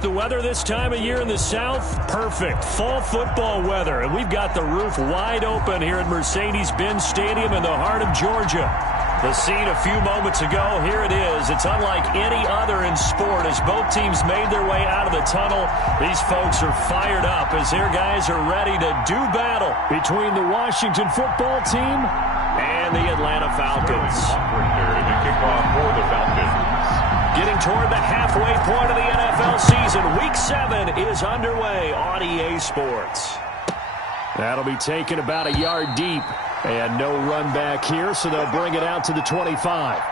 The weather this time of year in the South, perfect. Fall football weather. And we've got the roof wide open here at Mercedes-Benz Stadium in the heart of Georgia. The scene a few moments ago, here it is. It's unlike any other in sport as both teams made their way out of the tunnel. These folks are fired up as their guys are ready to do battle between the Washington football team and the Atlanta Falcons. The kickoff for the Falcons. Getting toward the halfway point of the NFL season. Week 7 is underway on EA Sports. That'll be taken about a yard deep. And no run back here, so they'll bring it out to the 25.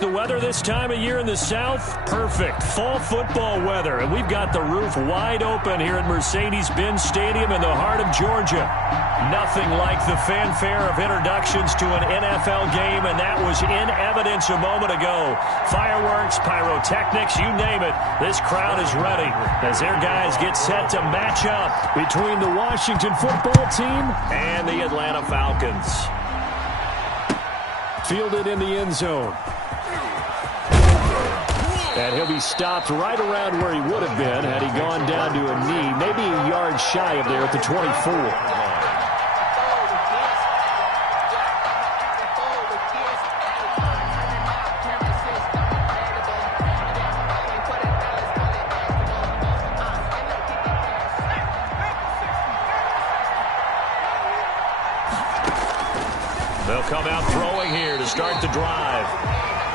The weather this time of year in the South, perfect. Fall football weather. And we've got the roof wide open here at Mercedes-Benz Stadium in the heart of Georgia. Nothing like the fanfare of introductions to an NFL game, and that was in evidence a moment ago. Fireworks, pyrotechnics, you name it. This crowd is ready as their guys get set to match up between the Washington football team and the Atlanta Falcons. Fielded in the end zone. And he'll be stopped right around where he would have been had he gone down to a knee, maybe a yard shy of there at the 24. They'll come out throwing here to start the drive.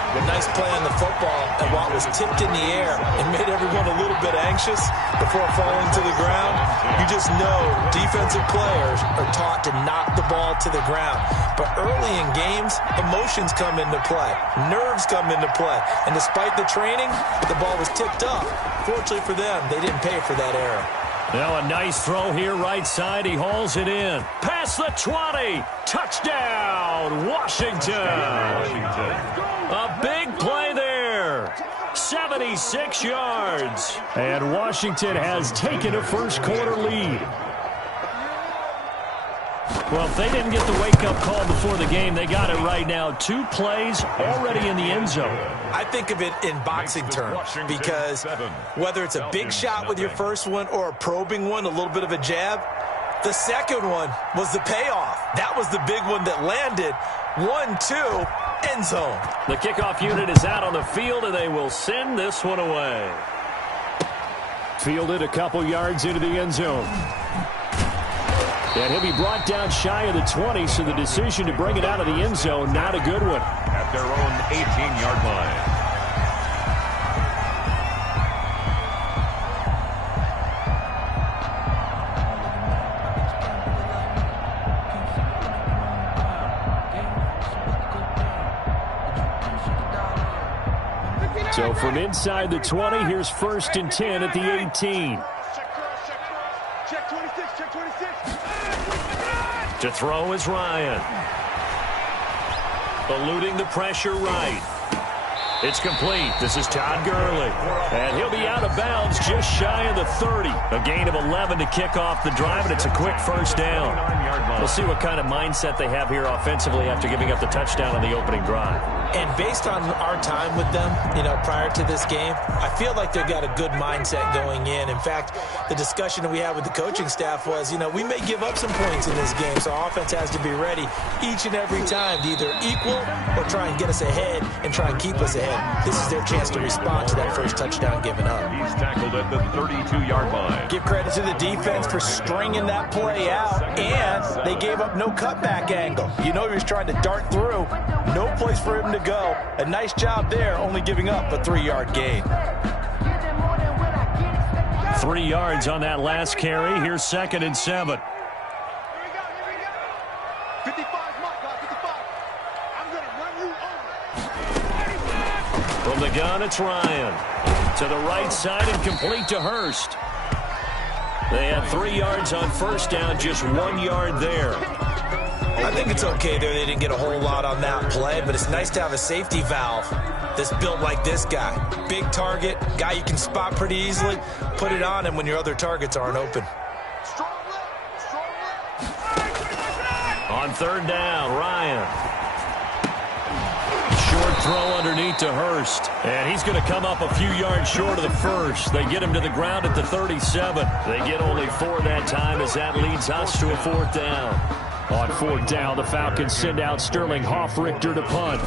A nice play on the football, and while it was tipped in the air, it made everyone a little bit anxious before falling to the ground. You just know defensive players are taught to knock the ball to the ground. But early in games, emotions come into play. Nerves come into play. And despite the training, the ball was tipped up. Fortunately for them, they didn't pay for that error. Now a nice throw here right side. He hauls it in. Past the 20. Touchdown, Washington. A big play there. 76 yards. And Washington has taken a first quarter lead. Well, if they didn't get the wake-up call before the game, they got it right now. 2 plays already in the end zone. I think of it in boxing terms because whether it's a big shot with your first one or a probing one, a little bit of a jab, the second one was the payoff. That was the big one that landed. 1-2, end zone. The kickoff unit is out on the field, and they will send this one away. Fielded a couple yards into the end zone. And he'll be brought down shy of the 20, so the decision to bring it out of the end zone, not a good one. At their own 18-yard line. So from inside the 20, here's 1st and 10 at the 18. Check 26, check 26. To throw is Ryan. Eluding the pressure right. It's complete. This is Todd Gurley. And he'll be out of bounds just shy of the 30. A gain of 11 to kick off the drive, and it's a quick 1st down. We'll see what kind of mindset they have here offensively after giving up the touchdown on the opening drive. And based on our time with them, prior to this game, I feel like they've got a good mindset going in. In fact, the discussion that we had with the coaching staff was, we may give up some points in this game, so our offense has to be ready each and every time to either equal or try and get us ahead and try and keep us ahead. This is their chance to respond to that first touchdown given up. He's tackled at the 32-yard line. Give credit to the defense for stringing that play out, and they gave up no cutback angle. He was trying to dart through. No place for him to go. A nice job there, only giving up a 3-yard gain. 3 yards on that last carry. Here's 2nd and 7. Here we go. 55, mark, 55. I'm going to run you over. From the gun, it's Ryan. To the right side and complete to Hurst. They had 3 yards on 1st down, just 1 yard there. I think it's okay there. They didn't get a whole lot on that play, but it's nice to have a safety valve that's built like this guy. Big target, guy you can spot pretty easily. Put it on him when your other targets aren't open. On 3rd down, Ryan. Short throw underneath to Hurst. And he's going to come up a few yards short of the first. They get him to the ground at the 37. They get only 4 that time as that leads us to a 4th down. On 4th down, the Falcons send out Sterling Hoffrichter to punt.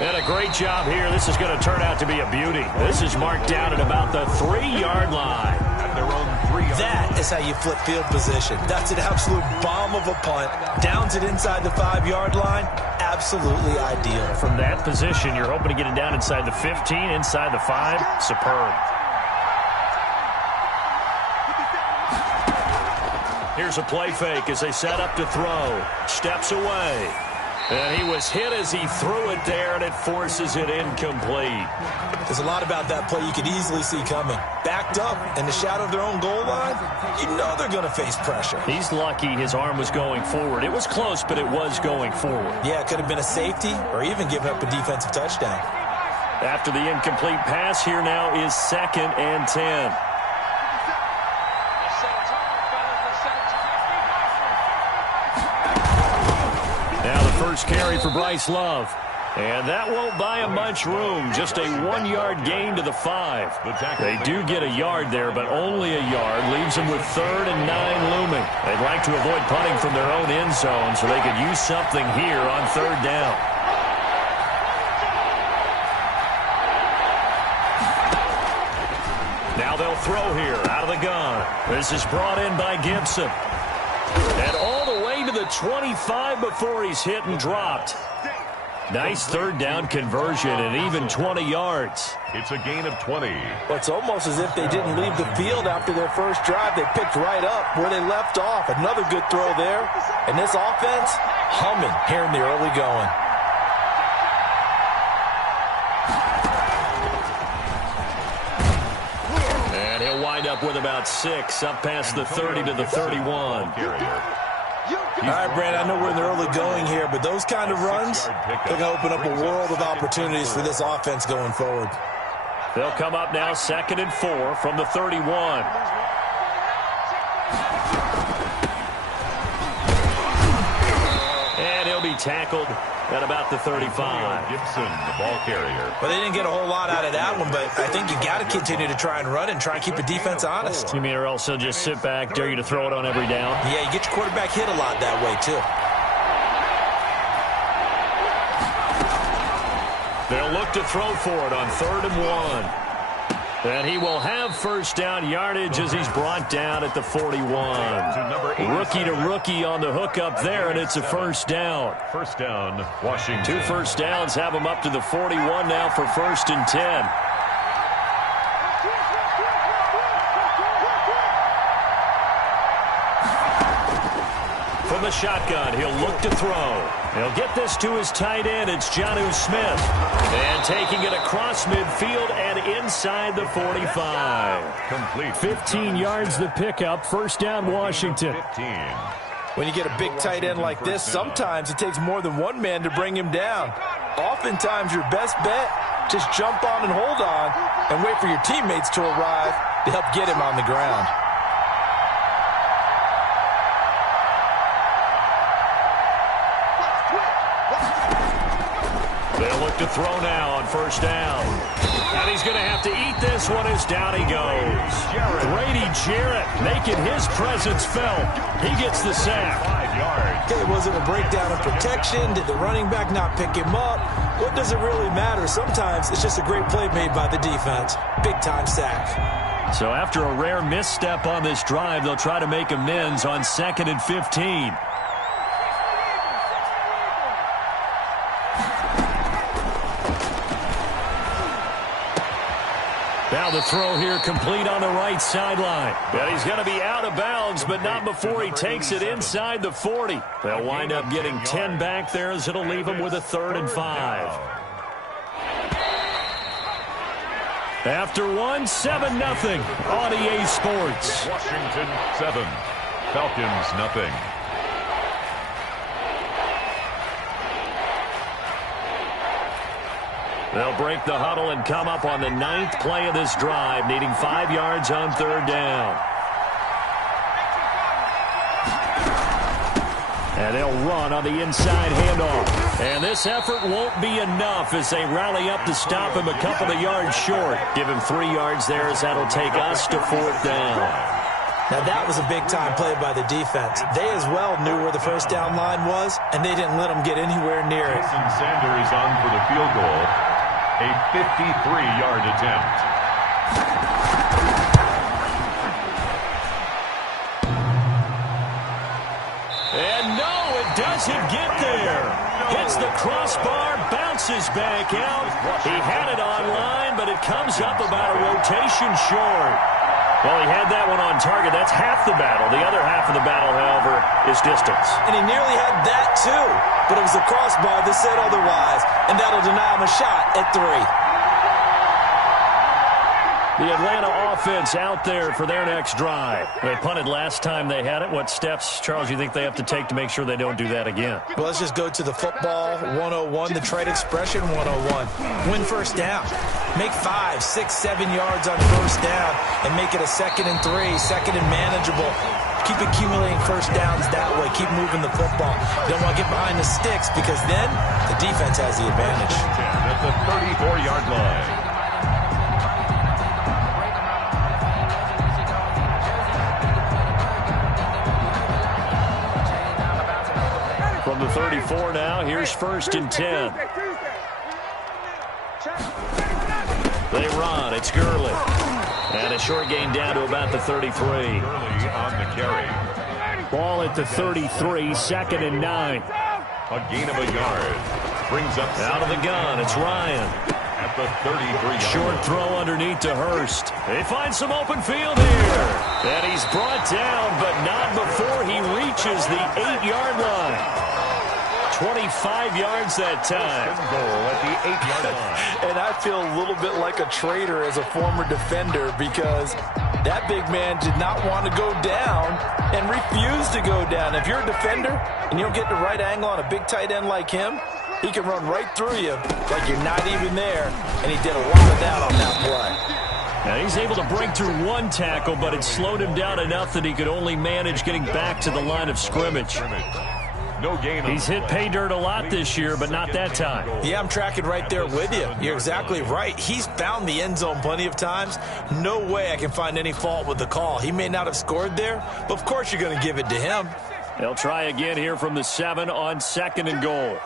And a great job here. This is going to turn out to be a beauty. This is marked down at about the 3-yard line. At their own 3-yard line. That is how you flip field position. That's an absolute bomb of a punt. Downs it inside the 5-yard line. Absolutely ideal. From that position, you're hoping to get it down inside the 15, inside the 5. Superb. Here's a play fake as they set up to throw. Steps away. And he was hit as he threw it there, and it forces it incomplete. There's a lot about that play you could easily see coming. Backed up in the shadow of their own goal line, they're going to face pressure. He's lucky his arm was going forward. It was close, but it was going forward. Yeah, it could have been a safety or even given up a defensive touchdown. After the incomplete pass, here now is 2nd and 10. First carry for Bryce Love. And that won't buy him much room. Just a 1-yard gain to the 5. They do get a yard there, but only a yard. Leaves them with 3rd and 9 looming. They'd like to avoid punting from their own end zone so they could use something here on 3rd down. Now they'll throw here out of the gun. This is brought in by Gibson. And all the way to the 25 before he's hit and dropped. Nice 3rd down conversion and even 20 yards. It's a gain of 20. Well, it's almost as if they didn't leave the field after their first drive. They picked right up where they left off. Another good throw there. And this offense, humming here in the early going. And he'll wind up with about 6, up past the 30 to the 31. All right, Brand, I know we're in the early going here, but those kind of runs, they're going to open up a world of opportunities for this offense going forward. They'll come up now 2nd and 4 from the 31. And he'll be tackled at about the 35. Gibson, the ball carrier. Well, they didn't get a whole lot out of that one, but I think you got to continue to try and run and try and keep the defense honest. You mean or else he'll just sit back, dare you to throw it on every down? Yeah, you get your quarterback hit a lot that way, too. They'll look to throw for it on 3rd and 1. And he will have 1st down yardage as he's brought down at the 41. Rookie to rookie on the hook up there, and it's a 1st down. 1st down, Washington. 2 first downs have him up to the 41 now for 1st and 10. from the shotgun. He'll look to throw. He'll get this to his tight end. It's Jonnu Smith. And taking it across midfield and inside the 45. Complete. 15 yards the pickup. First down, Washington. 15. When you get a big tight end like this, sometimes it takes more than one man to bring him down. Oftentimes, your best bet, just jump on and hold on and wait for your teammates to arrive to help get him on the ground. They'll look to throw now on first down. And he's going to have to eat this one as down he goes. Grady Jarrett making his presence felt. He gets the sack. 5 yards. Okay, was it a breakdown in protection? Did the running back not pick him up? What does it really matter? Sometimes it's just a great play made by the defense. Big-time sack. So after a rare misstep on this drive, they'll try to make amends on 2nd and 15. Now the throw here complete on the right sideline. And he's going to be out of bounds, but not before he takes it inside the 40. They'll wind up getting 10 back there as it'll leave him with a 3rd and 5. After 7-0 on EA Sports. Washington 7. Falcons nothing. They'll break the huddle and come up on the 9th play of this drive, needing 5 yards on 3rd down. And they'll run on the inside handoff. And this effort won't be enough as they rally up to stop him a couple of yards short. Give him 3 yards there as that'll take us to 4th down. Now, that was a big-time play by the defense. They as well knew where the first down line was, and they didn't let them get anywhere near it. Jason Sanders on for the field goal. A 53-yard attempt. And no, it doesn't get there. Hits the crossbar, bounces back out. He had it online, but it comes up about a rotation short. Well, he had that one on target. That's half the battle. The other half of the battle, however, is distance. And he nearly had that, too. But it was the crossbar that said otherwise, and that'll deny him a shot at 3. The Atlanta offense out there for their next drive. They punted last time they had it. What steps, Charles, you think they have to take to make sure they don't do that again? Well, let's just go to the football 101, the trade expression 101. Win first down. Make 5, 6, 7 yards on first down and make it a 2nd and 3, 2nd and manageable. Keep accumulating first downs that way. Keep moving the football. Don't want to get behind the sticks because then the defense has the advantage. At the 34-yard line. From the 34 now, here's 1st and 10. They run. It's Gurley. And a short gain down to about the 33. Early on the carry. Ball at the 33, 2nd and 9. A gain of a yard. Brings up Out of the gun, it's Ryan. at the 33-yard Short throw underneath to Hurst. They find some open field here. And he's brought down, but not before he reaches the 8-yard line. 25 yards that time. goal at the 8-yard line. And I feel a little bit like a traitor as a former defender because that big man did not want to go down and refused to go down. If you're a defender and you don't get the right angle on a big tight end like him, he can run right through you like you're not even there, and he did a lot of that on that play. Now he's able to break through one tackle, but it slowed him down enough that he could only manage getting back to the line of scrimmage. No gain. He's hit pay dirt a lot this year, but not that time. Yeah, I'm tracking right there with you. You're exactly right. He's found the end zone plenty of times. No way I can find any fault with the call. He may not have scored there, but of course you're going to give it to him. They'll try again here from the 7 on 2nd and goal.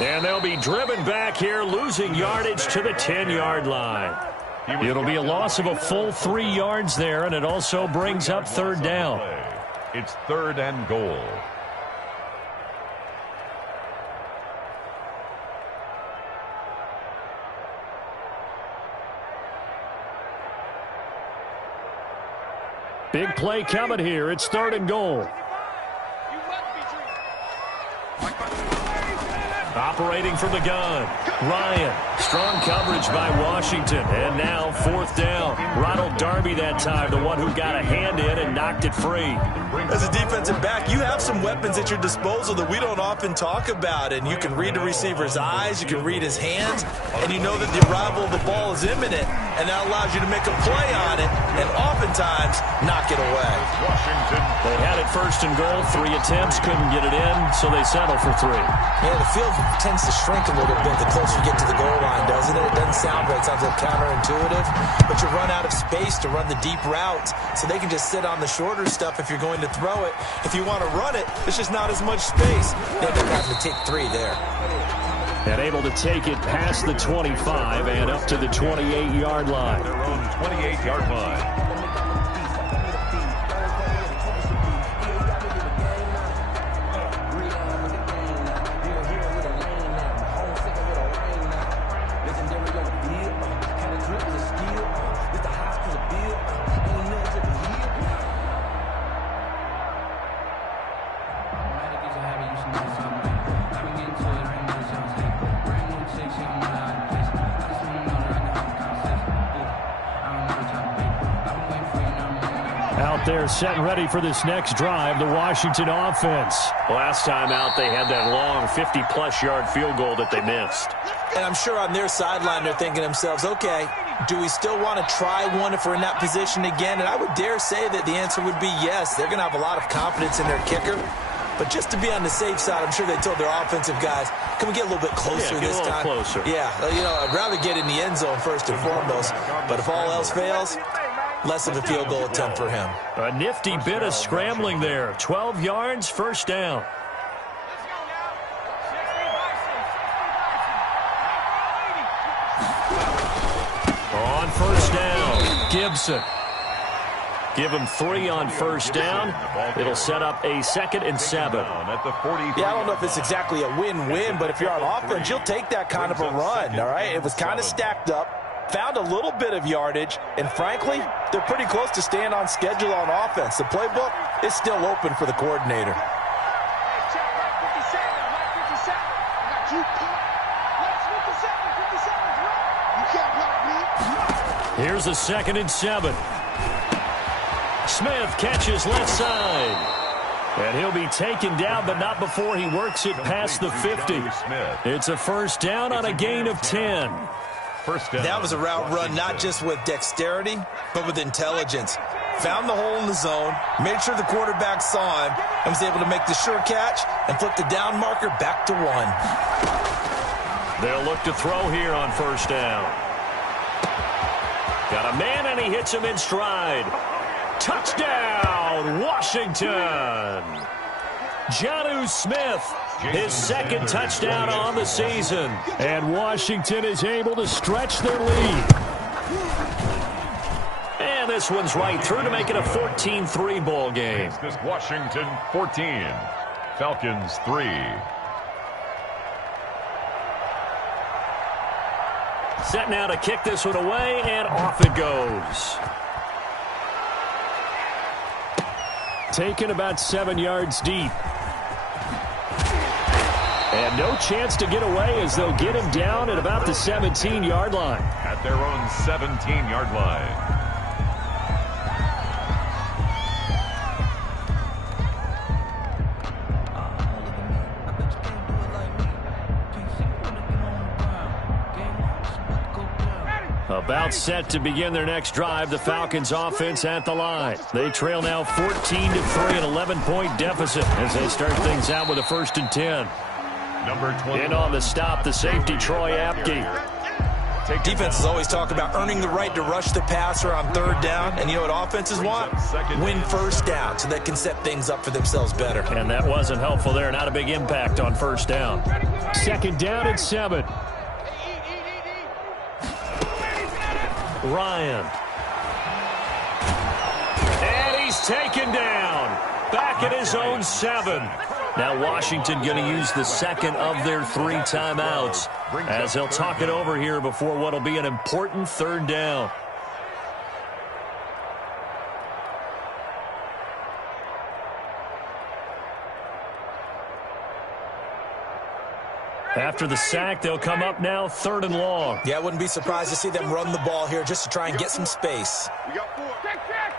And they'll be driven back here, losing yardage to the 10-yard line. It'll be a loss of a full 3 yards there, and it also brings up 3rd down. It's 3rd and goal. Big play coming here. It's 3rd and goal. Operating from the gun, Ryan. Strong coverage by Washington. And now 4th down. Ronald Darby that time, the one who got a hand in and knocked it free. As a defensive back, you have some weapons at your disposal that we don't often talk about. And you can read the receiver's eyes, you can read his hands, and you know that the arrival of the ball is imminent. And that allows you to make a play on it and oftentimes knock it away. Washington. They had it 1st and goal. 3 attempts, couldn't get it in, so they settle for 3. Yeah, the field tends to shrink a little bit the closer you get to the goal line, doesn't it? It doesn't sound right. It sounds a little counterintuitive. But you run out of space to run the deep routes, so they can just sit on the shorter stuff if you're going to throw it. If you want to run it, there's just not as much space. They end up having to take 3 there. And able to take it past the 25 and up to the 28-yard line. Their own 28-yard line. They're set and ready for this next drive, the Washington offense. Last time out, they had that long 50-plus yard field goal that they missed. And I'm sure on their sideline, they're thinking to themselves, okay, do we still want to try one if we're in that position again? And I would dare say that the answer would be yes. They're going to have a lot of confidence in their kicker. But just to be on the safe side, I'm sure they told their offensive guys, can we get a little bit closer this time? Closer. Yeah, I'd rather get in the end zone first and foremost. But if all else fails, less of a field goal attempt for him. A nifty bit of scrambling there. 12 yards, 1st down. On 1st down, Gibson. Give him 3 on 1st down. It'll set up a 2nd and 7. Yeah, I don't know if it's exactly a win-win, but if you're on offense, you'll take that kind of a run, all right? It was kind of stacked up. Found a little bit of yardage, and frankly, they're pretty close to staying on schedule on offense. The playbook is still open for the coordinator. Here's a 2nd and 7. Smith catches left side. And he'll be taken down, but not before he works it past the 50. It's a 1st down on a gain of 10. That was a route run not just with dexterity, but with intelligence. Found the hole in the zone, made sure the quarterback saw him, and was able to make the sure catch and flip the down marker back to 1. They'll look to throw here on 1st down. Got a man, and he hits him in stride. Touchdown, Washington! Jonnu Smith, his 2nd touchdown on the season. And Washington is able to stretch their lead. And this one's right through to make it a 14-3 ball game. This Washington 14, Falcons 3. Set now to kick this one away, and off it goes. Taken about 7 yards deep. And no chance to get away as they'll get him down at about the 17-yard line. At their own 17-yard line. About set to begin their next drive, the Falcons offense at the line. They trail now 14-3, an 11-point deficit as they start things out with a 1st and 10. Number 20. In on the stop, the safety, Troy Apke. Defenses always talk about earning the right to rush the passer on 3rd down. And you know what offenses want? Win 1st down so they can set things up for themselves better. And that wasn't helpful there. Not a big impact on 1st down. 2nd down and 7. Ryan. And he's taken down. Back at his own 7. Now Washington going to use the 2nd of their 3 timeouts as they'll talk it over here before what will be an important 3rd down. After the sack, they'll come up now 3rd and long. Yeah, I wouldn't be surprised to see them run the ball here just to try and get some space. We got 4. Check.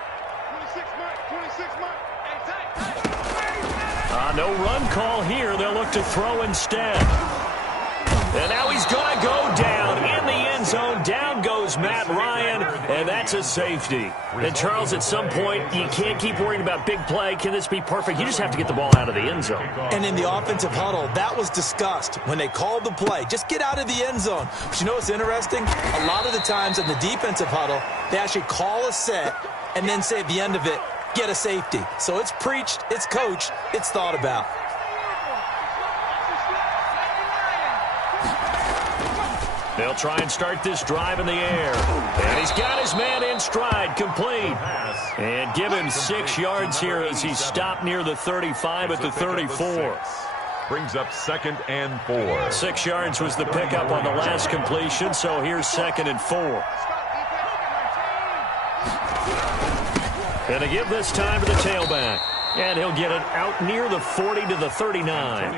26 mark. No run call here. They'll look to throw instead. And now he's going to go down in the end zone. Down goes Matt Ryan, and that's a safety. And, Charles, at some point, you can't keep worrying about big play. Can this be perfect? You just have to get the ball out of the end zone. And in the offensive huddle, that was discussed when they called the play. Just get out of the end zone. But you know what's interesting? A lot of the times in the defensive huddle, they actually call a set and then say at the end of it, get a safety. So it's preached, it's coached, it's thought about. They'll try and start this drive in the air. And he's got his man in stride, complete. And give him 6 yards here as he stopped near the 35 at the 34. Brings up 2nd and 4. 6 yards was the pickup on the last completion, so here's 2nd and 4. And to give this time to the tailback. And he'll get it out near the 40 to the 39.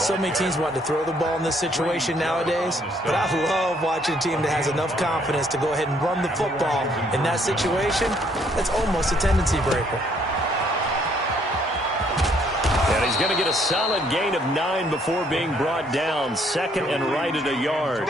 So many teams want to throw the ball in this situation nowadays, but I love watching a team that has enough confidence to go ahead and run the football in that situation. That's almost a tendency breaker. And he's going to get a solid gain of 9 before being brought down. 2nd and right at a yard.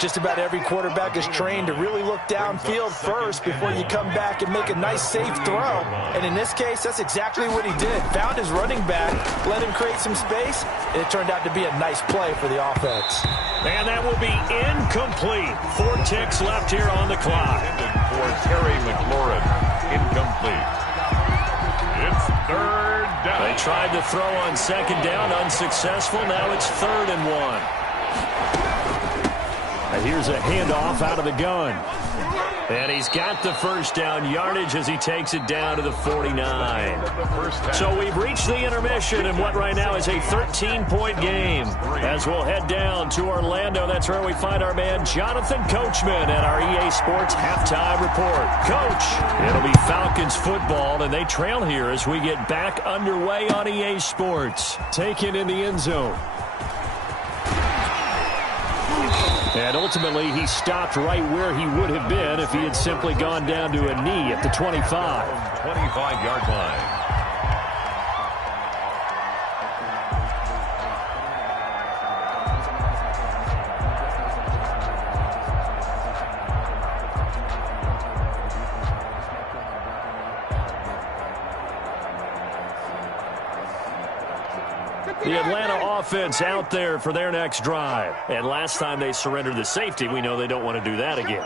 Just about every quarterback is trained to really look downfield first before you come back and make a nice, safe throw. And in this case, that's exactly what he did. Found his running back, let him create some space, and it turned out to be a nice play for the offense. And that will be incomplete. 4 ticks left here on the clock. For Terry McLaurin, incomplete. It's 3rd down. They tried to throw on 2nd down, unsuccessful. Now it's 3rd and 1. And here's a handoff out of the gun. And he's got the first down yardage as he takes it down to the 49. So we've reached the intermission in what right now is a 13-point game. As we'll head down to Orlando, that's where we find our man Jonathan Coachman at our EA Sports Halftime Report. Coach, it'll be Falcons football, and they trail here as we get back underway on EA Sports. Taken in the end zone. And ultimately, he stopped right where he would have been if he had simply gone down to a knee at the 25. 25-yard line. The Atlanta offense out there for their next drive. And last time they surrendered the safety, we know they don't want to do that again.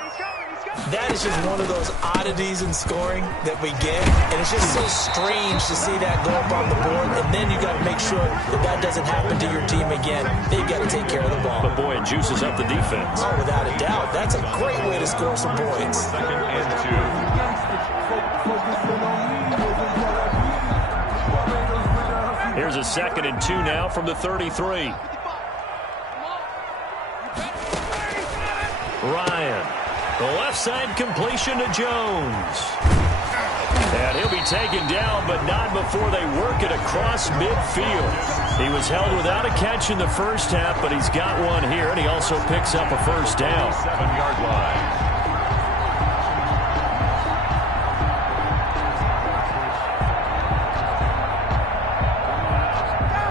That is just one of those oddities in scoring that we get. And it's just so strange to see that go up on the board. And then you got to make sure that that doesn't happen to your team again. They've got to take care of the ball. But boy, it juices up the defense. Oh, without a doubt. That's a great way to score some points. 2nd and 2. Here's a 2nd and 2 now from the 33. Ryan. The left side completion to Jones. And he'll be taken down, but not before they work it across midfield. He was held without a catch in the first half, but he's got one here, and he also picks up a first down. 7-yard line.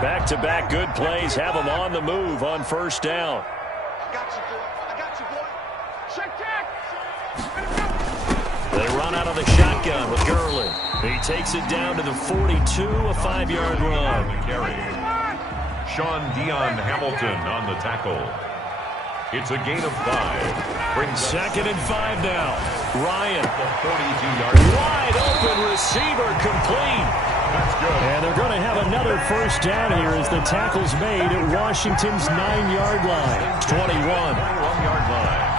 Back-to-back good plays have them on the move on first down. I got you, boy. Check. They run out of the shotgun with Gurley. He takes it down to the 42, a 5-yard run. Carry. Sean Dion Hamilton on the tackle. It's a gain of 5. Brings 2nd and 5 now. Ryan. 42-yard. Wide open receiver complete. That's good. And they're going to have another first down here as the tackle's made at Washington's 9-yard line. 21. 21-yard line.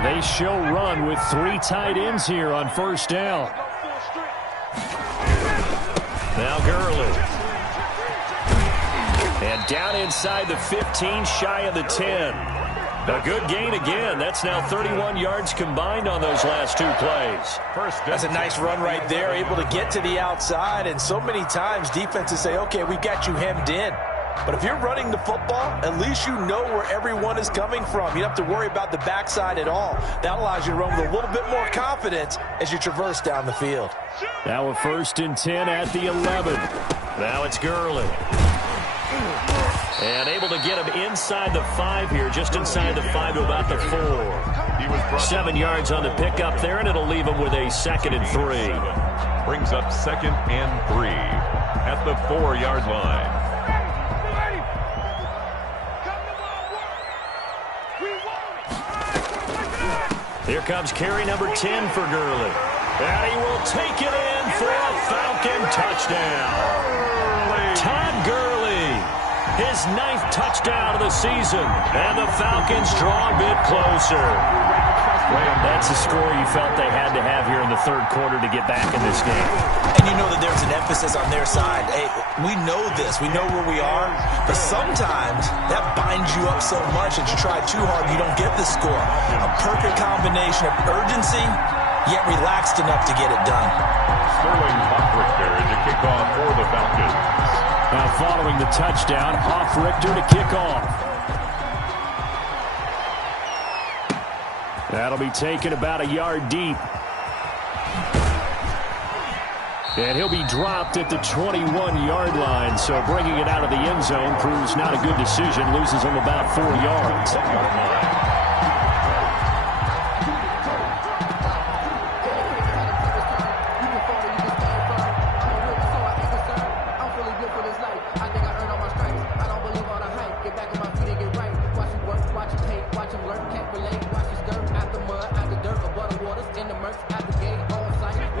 They show run with 3 tight ends here on first down. Now Gurley. And down inside the 15, shy of the 10. A good gain again. That's now 31 yards combined on those last two plays. That's a nice run right there, able to get to the outside. And so many times defenses say, okay, we've got you hemmed in. But if you're running the football, at least you know where everyone is coming from. You don't have to worry about the backside at all. That allows you to run with a little bit more confidence as you traverse down the field. Now a 1st and 10 at the 11. Now it's Gurley. And able to get him inside the 5 here, just inside the 5 to about the 4. 7 yards on the pickup there, and it'll leave him with a 2nd and 3. Brings up 2nd and 3 at the 4-yard line. Here comes carry number 10 for Gurley. And he will take it in for a Falcon touchdown. Todd Gurley, his 9th touchdown of the season. And the Falcons draw a bit closer. That's a score you felt they had to have here in the 3rd quarter to get back in this game. And you know that there's an emphasis on their side. Hey, we know this. We know where we are. But sometimes that binds you up so much that you try too hard, you don't get the score. A perfect combination of urgency, yet relaxed enough to get it done. Sterling Hoffrichter is a kickoff for the Falcons. Now following the touchdown, Hoffrichter to kick off. That'll be taken about a yard deep. And he'll be dropped at the 21-yard line. So bringing it out of the end zone proves not a good decision. Loses him about 4 yards.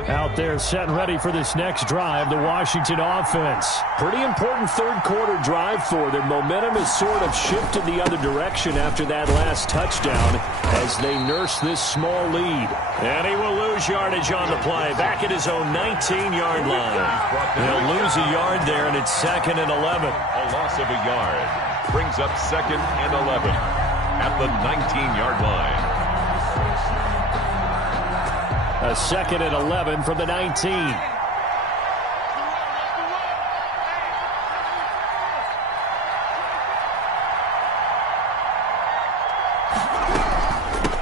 Out there set and ready for this next drive, the Washington offense. Pretty important 3rd quarter drive for them. Momentum has sort of shifted the other direction after that last touchdown as they nurse this small lead. And he will lose yardage on the play, back at his own 19-yard line. He'll lose a yard there, and it's 2nd and 11. A loss of a yard brings up 2nd and 11 at the 19-yard line. A 2nd and 11 from the 19.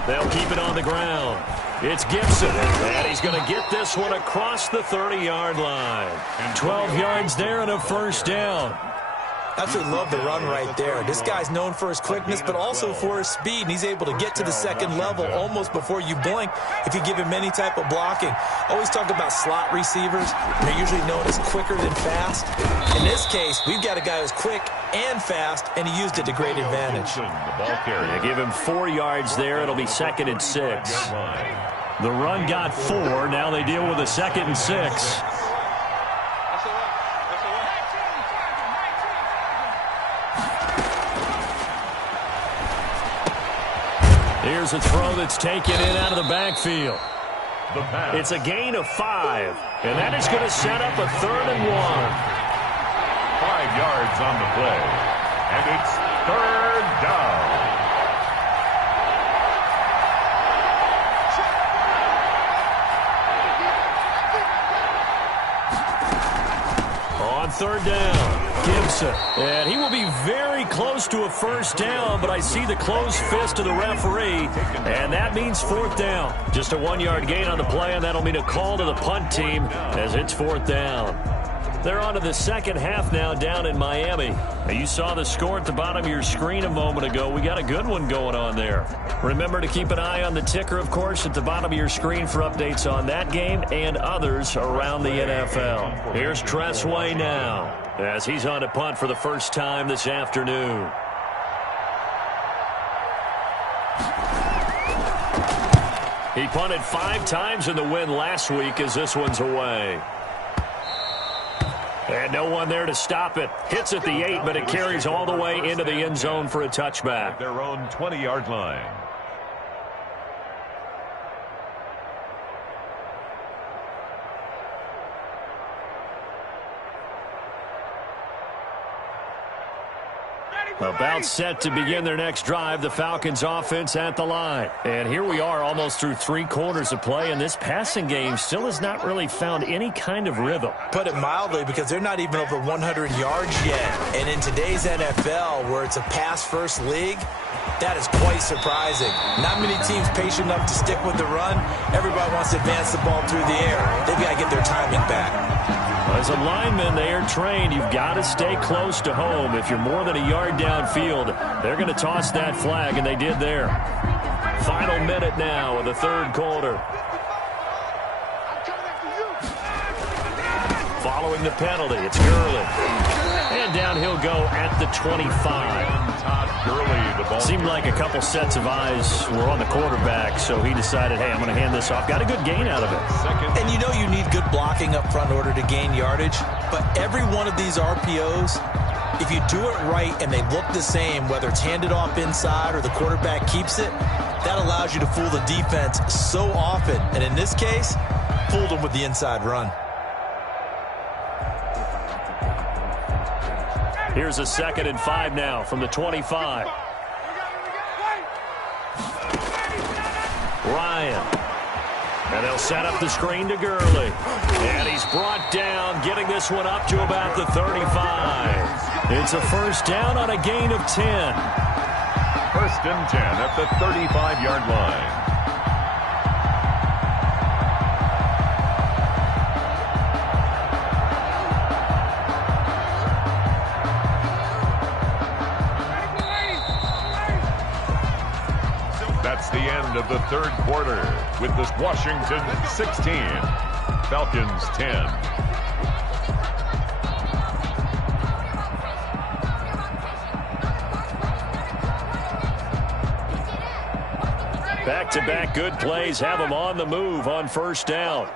They'll keep it on the ground. It's Gibson, and he's going to get this one across the 30-yard line. 12 yards there and a 1st down. Absolutely love the run right there. This guy's known for his quickness, but also for his speed, and he's able to get to the 2nd level almost before you blink if you give him any type of blocking. Always talk about slot receivers. They're usually known as quicker than fast. In this case, we've got a guy who's quick and fast, and he used it to great advantage. They give him 4 yards there. It'll be 2nd and 6. The run got 4. Now they deal with a 2nd and 6. Here's a throw that's taken in out of the backfield. It's a gain of 5, and that is going to set up a 3rd and 1. 5 yards on the play, and it's 3rd down. On 3rd down, Gibson. And he will be very close to a 1st down, but I see the closed fist of the referee, and that means 4th down. Just a 1-yard gain on the play, and that'll mean a call to the punt team as it's 4th down. They're on to the 2nd half now down in Miami. Now, you saw the score at the bottom of your screen a moment ago. We got a good one going on there. Remember to keep an eye on the ticker, of course, at the bottom of your screen for updates on that game and others around the NFL. Here's Tressway now as he's on to punt for the first time this afternoon. He punted 5 times in the win last week as this one's away. And no one there to stop it. Hits at the 8, but it carries all the way into the end zone for a touchback. At their own 20-yard line. Ready, About set to begin their next drive, the Falcons offense at the line. And here we are almost through 3 quarters of play, and this passing game still has not really found any kind of rhythm. Put it mildly, because they're not even over 100 yards yet. And in today's NFL, where it's a pass-first league, that is quite surprising. Not many teams patient enough to stick with the run. Everybody wants to advance the ball through the air. They've got to get their timing back. As a lineman, they are trained. You've got to stay close to home. If you're more than a yard downfield, they're going to toss that flag, and they did there. Final minute now of the 3rd quarter. Following the penalty, it's Gurley. And down he'll go at the 25. Seemed like a couple sets of eyes were on the quarterback, so he decided, hey, I'm going to hand this off. Got a good gain out of it. And you know you need good blocking up front in order to gain yardage, but every one of these RPOs, if you do it right and they look the same, whether it's handed off inside or the quarterback keeps it, that allows you to fool the defense so often. And in this case, fooled them with the inside run. Here's a 2nd and 5 now from the 25. Ryan. And they'll set up the screen to Gurley. And he's brought down, getting this one up to about the 35. It's a 1st down on a gain of 10. 1st and 10 at the 35-yard line. That's the end of the 3rd quarter with this Washington 16, Falcons 10. Back-to-back good plays have them on the move on 1st down.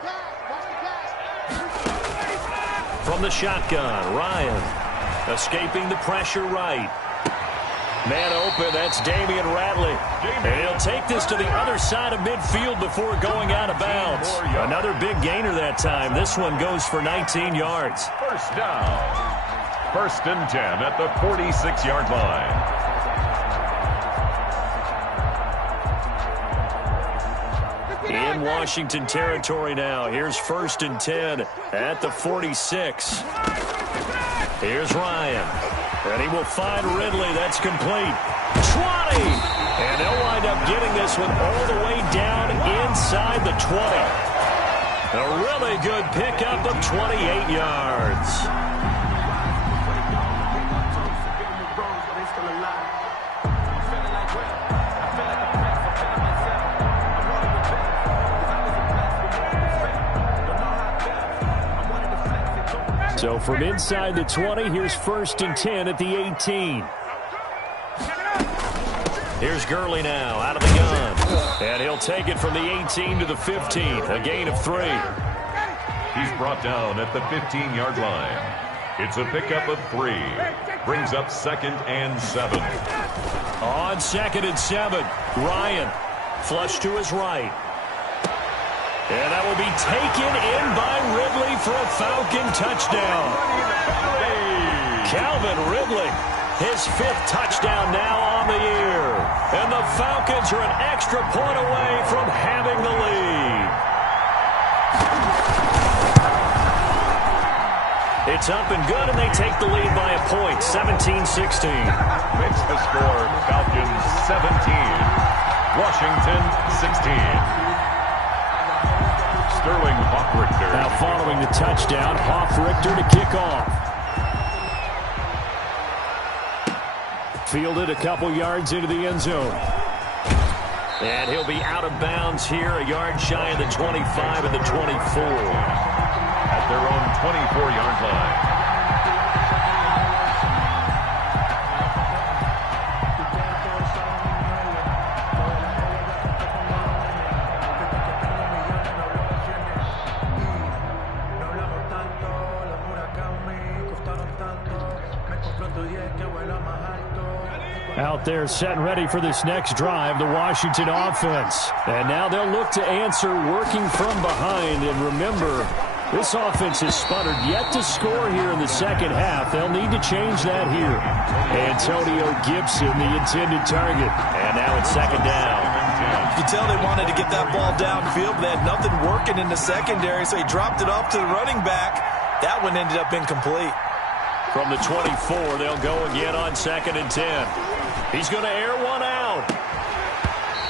From the shotgun, Ryan escaping the pressure right. Man open, that's Damian Ratley. And he'll take this to the other side of midfield before going out of bounds. Another big gainer that time. This one goes for 19 yards. 1st down. 1st and 10 at the 46-yard line. In Washington territory now. Here's 1st and 10 at the 46. Here's Ryan. And he will find Ridley. That's complete. 20. And they'll wind up getting this one all the way down inside the 20. A really good pickup of 28 yards. So from inside the 20, here's 1st and 10 at the 18. Here's Gurley now out of the gun. And he'll take it from the 18 to the 15, a gain of 3. He's brought down at the 15-yard line. It's a pickup of 3. Brings up 2nd and 7. On 2nd and 7, Ryan flush to his right. And that will be taken in by Ridley for a Falcon touchdown. Calvin Ridley, his 5th touchdown now on the year. And the Falcons are an extra point away from having the lead. It's up and good, and they take the lead by a point, 17-16. Makes the score Falcons 17, Washington 16. Sterling Hoffrichter. Now following the touchdown, Hoffrichter to kick off. Fielded a couple yards into the end zone. And he'll be out of bounds here, a yard shy of the 25 and the 24. At their own 24-yard line. Out there set and ready for this next drive, the Washington offense. And now they'll look to answer working from behind. And remember, This offense has sputtered yet to score here in the second half. They'll need to change that here. Antonio Gibson, the intended target. And now it's second down. You can tell they wanted to get that ball downfield, but they had nothing working in the secondary, so he dropped it off to the running back. That one ended up incomplete. From the 24, they'll go again on 2nd and 10. He's going to air one out.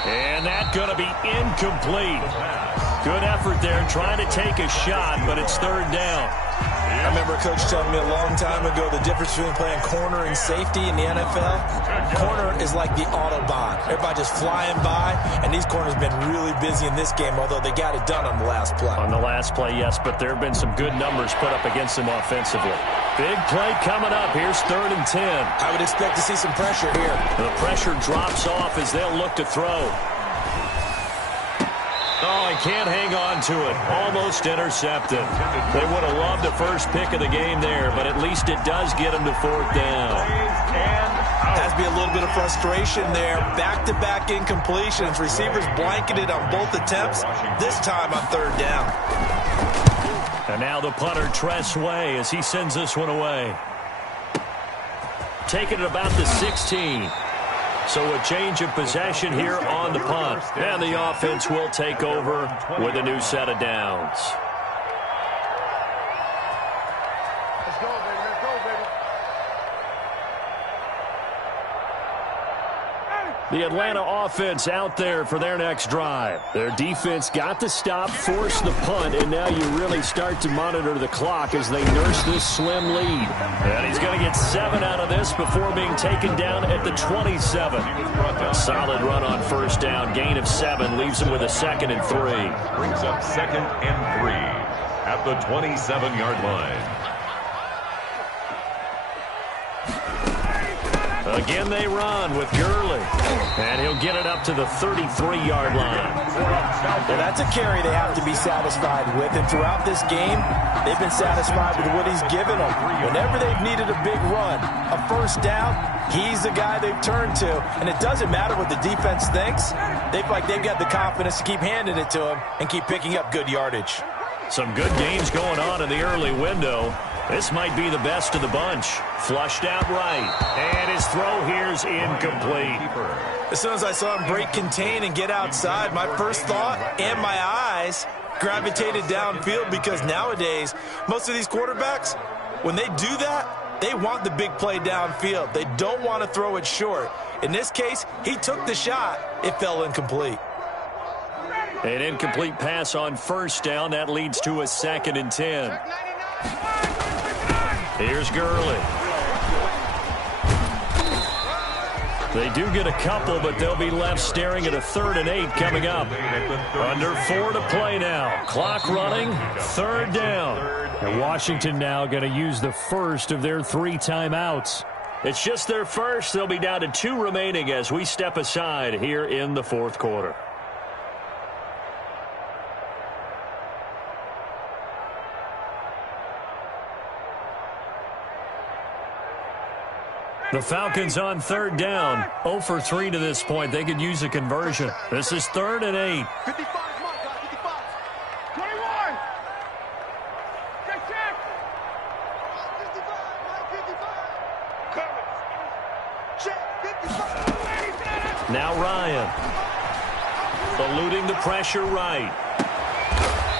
And that's going to be incomplete. Good effort there trying to take a shot, but it's 3rd down. I remember Coach telling me a long time ago the difference between playing corner and safety in the NFL. Corner is like the Autobahn. Everybody just flying by, and these corners have been really busy in this game, although they got it done on the last play. On the last play, yes, but there have been some good numbers put up against them offensively. Big play coming up. Here's 3rd and 10. I would expect to see some pressure here. The pressure drops off as they'll look to throw. Oh, he can't hang on to it. Almost intercepted. They would have loved the first pick of the game there, but at least it does get them to 4th down. Has to be a little bit of frustration there. Back-to-back incompletions. Receivers blanketed on both attempts, this time on 3rd down. And now the punter, Tress Way, as he sends this one away. Taking it about the 16. So a change of possession here on the punt. And the offense will take over with a new set of downs. Let's go, baby. Let's go, baby. The Atlanta offense out there for their next drive. Their defense got the stop, forced the punt, and now you really start to monitor the clock as they nurse this slim lead. And he's going to get 7 out of this before being taken down at the 27. A solid run on 1st down. Gain of 7 leaves him with a 2nd and 3. Brings up 2nd and 3 at the 27-yard line. Again they run with Gurley. And he'll get it up to the 33-yard line. Well, that's a carry they have to be satisfied with. And throughout this game, they've been satisfied with what he's given them. Whenever they've needed a big run, a 1st down, he's the guy they've turned to. And it doesn't matter what the defense thinks. They feel like they've got the confidence to keep handing it to him and keep picking up good yardage. Some good games going on in the early window. This might be the best of the bunch. Flushed out right. And his throw here's incomplete. As soon as I saw him break contain and get outside, my first thought and my eyes gravitated downfield, because nowadays, most of these quarterbacks, when they do that, they want the big play downfield. They don't want to throw it short. In this case, he took the shot. It fell incomplete. An incomplete pass on 1st down. That leads to a 2nd and 10. Here's Gurley. They do get a couple, but they'll be left staring at a 3rd and 8 coming up. Under 4 to play now. Clock running, 3rd down. And Washington now going to use the first of their 3 timeouts. It's just their first. They'll be down to 2 remaining as we step aside here in the 4th quarter. The Falcons on 3rd down. 0 for 3 to this point. They could use a conversion. This is 3rd and 8. 55 is mark, guys. 55. 21. Check. 55, Mike, 55. Cover. Check, 55. Now Ryan. Eluding the pressure right.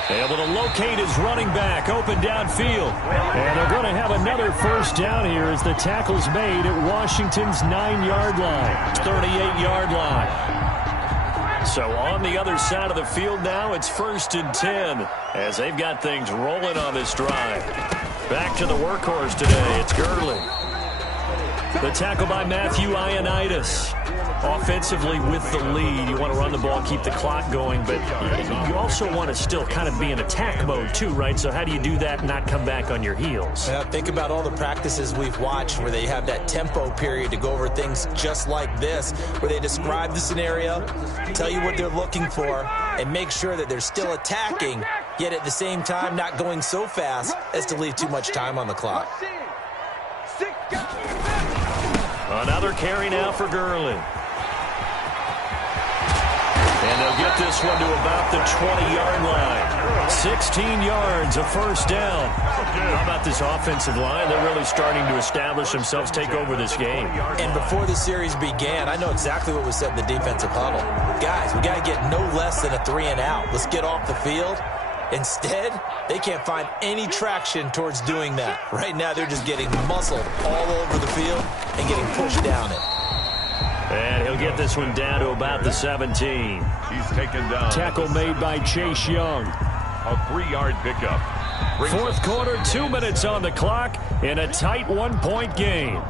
Able to locate his running back, open downfield. And they're going to have another 1st down here as the tackle's made at Washington's 9-yard line, 38-yard line. So on the other side of the field now, it's 1st and 10 as they've got things rolling on this drive. Back to the workhorse today, it's Gurley. The tackle by Matthew Ioannidis. Offensively with the lead, you want to run the ball, keep the clock going, but you also want to still kind of be in attack mode too, right? So how do you do that and not come back on your heels? Think about all the practices we've watched where they have that tempo period to go over things just like this, where they describe the scenario, tell you what they're looking for, and make sure that they're still attacking, yet at the same time not going so fast as to leave too much time on the clock. Another carry now for Gurley. And they'll get this one to about the 20-yard line. 16 yards, a first down. How about this offensive line? They're really starting to establish themselves, take over this game. And before the series began, I know exactly what was said in the defensive huddle. Guys, we got to get no less than a 3 and out. Let's get off the field. Instead, they can't find any traction towards doing that. Right now, they're just getting muscled all over the field and getting pushed down it. And he'll get this one down to about the 17. He's taken down. Tackle made by Chase Young. A 3-yard pickup. Fourth quarter, 2 minutes on the clock in a tight 1-point game.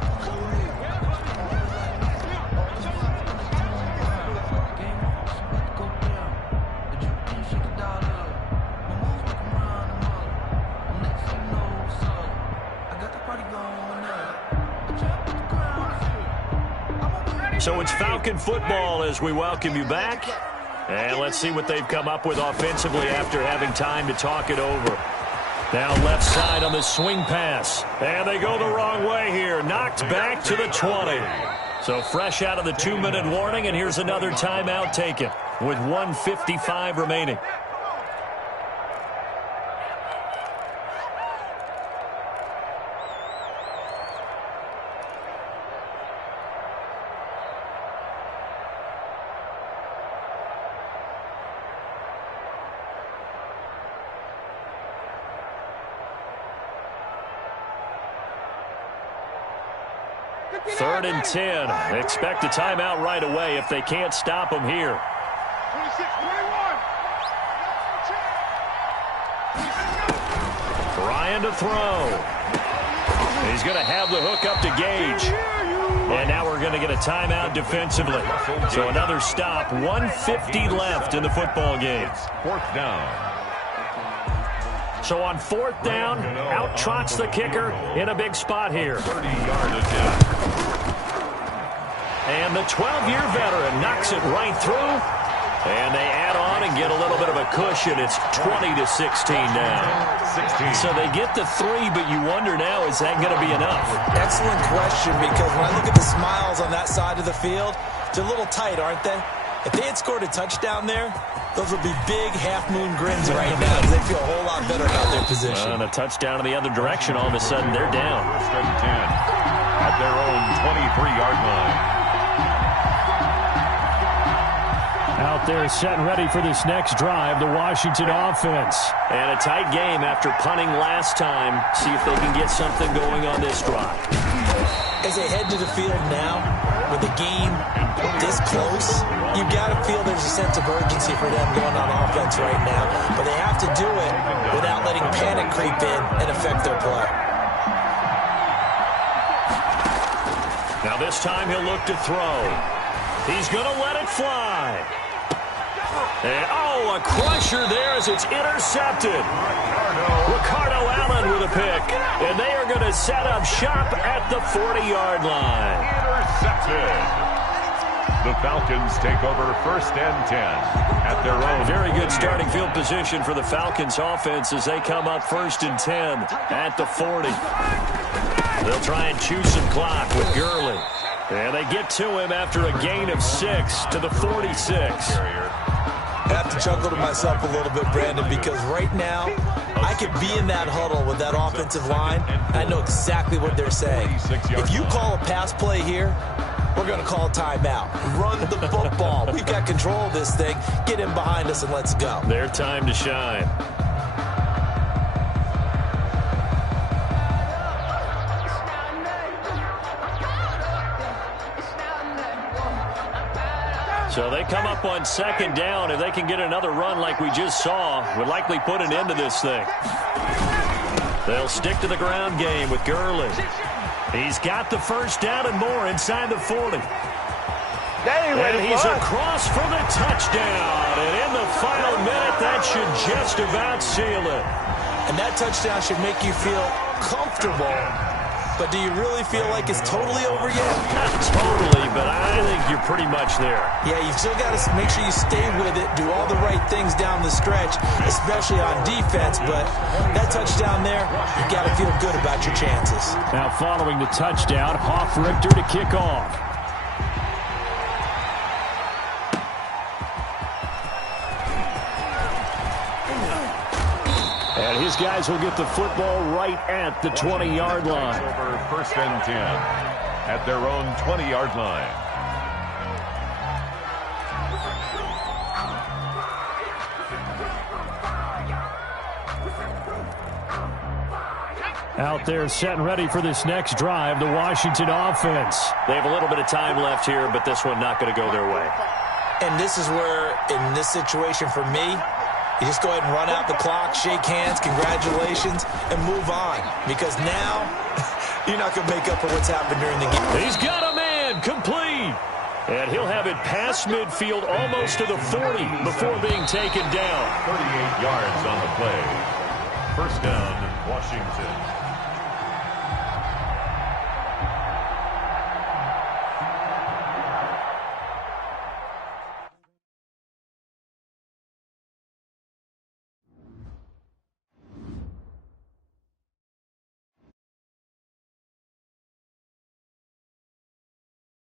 So it's Falcon football as we welcome you back. And let's see what they've come up with offensively after having time to talk it over. Now left side on the swing pass. And they go the wrong way here. Knocked back to the 20. So fresh out of the 2-minute warning, and here's another timeout taken with 1:55 remaining. Third and 10. They expect a timeout right away if they can't stop them here. 26-21. Ryan to throw. He's going to have the hook up to Gage. And now we're going to get a timeout defensively. So another stop. 1:50 left in the football game. Fourth down. So on fourth down, out trots the kicker in a big spot here. 30-yard attempt. And the 12-year veteran knocks it right through. And they add on and get a little bit of a cushion. It's 20-16 now. 16. So they get the 3, but you wonder now, is that going to be enough? Excellent question, because when I look at the smiles on that side of the field, they're a little tight, aren't they? If they had scored a touchdown there, those would be big half-moon grins right now, because they feel a whole lot better about their position. And a touchdown in the other direction, all of a sudden they're down. First and 10 at their own 23-yard line. Out there set and ready for this next drive, the Washington offense. And a tight game after punting last time. See if they can get something going on this drive. As they head to the field now, with the game this close, you've got to feel there's a sense of urgency for them going on offense right now. But they have to do it without letting panic creep in and affect their play. Now this time he'll look to throw. He's going to let it fly. And, oh, a crusher there as it's intercepted. Ricardo Allen with a pick. And they are going to set up shop at the 40-yard line. Intercepted. The Falcons take over first and 10 at their own. Very good starting field position for the Falcons offense as they come up first and 10 at the 40. They'll try and chew some clock with Gurley. And they get to him after a gain of 6 to the 46. I have to chuckle to myself a little bit, Brandon, because right now I could be in that huddle with that offensive line. I know exactly what they're saying. If you call a pass play here, we're going to call timeout. Run the football. We've got control of this thing. Get in behind us and let's go. Their time to shine. So they come up on second down. If they can get another run like we just saw, would likely put an end to this thing. They'll stick to the ground game with Gurley. He's got the first down and more inside the 40. And he's across for the touchdown. And in the final minute, that should just about seal it. And that touchdown should make you feel comfortable. But do you really feel like it's totally over yet? Not totally, but I think you're pretty much there. Yeah, you've still got to make sure you stay with it, do all the right things down the stretch, especially on defense. But that touchdown there, you got to feel good about your chances. Now following the touchdown, Richter to kick off. His guys will get the football right at the 20-yard line. Over 1st and 10 at their own 20-yard line. Out there set and ready for this next drive, the Washington offense. They have a little bit of time left here, but this one not going to go their way. And this is where, in this situation for me, you just go ahead and run out the clock, shake hands, congratulations, and move on. Because now, you're not going to make up for what's happened during the game. He's got a man, complete. And he'll have it past midfield almost to the 40 before being taken down. 38 yards on the play. 1st down, Washington.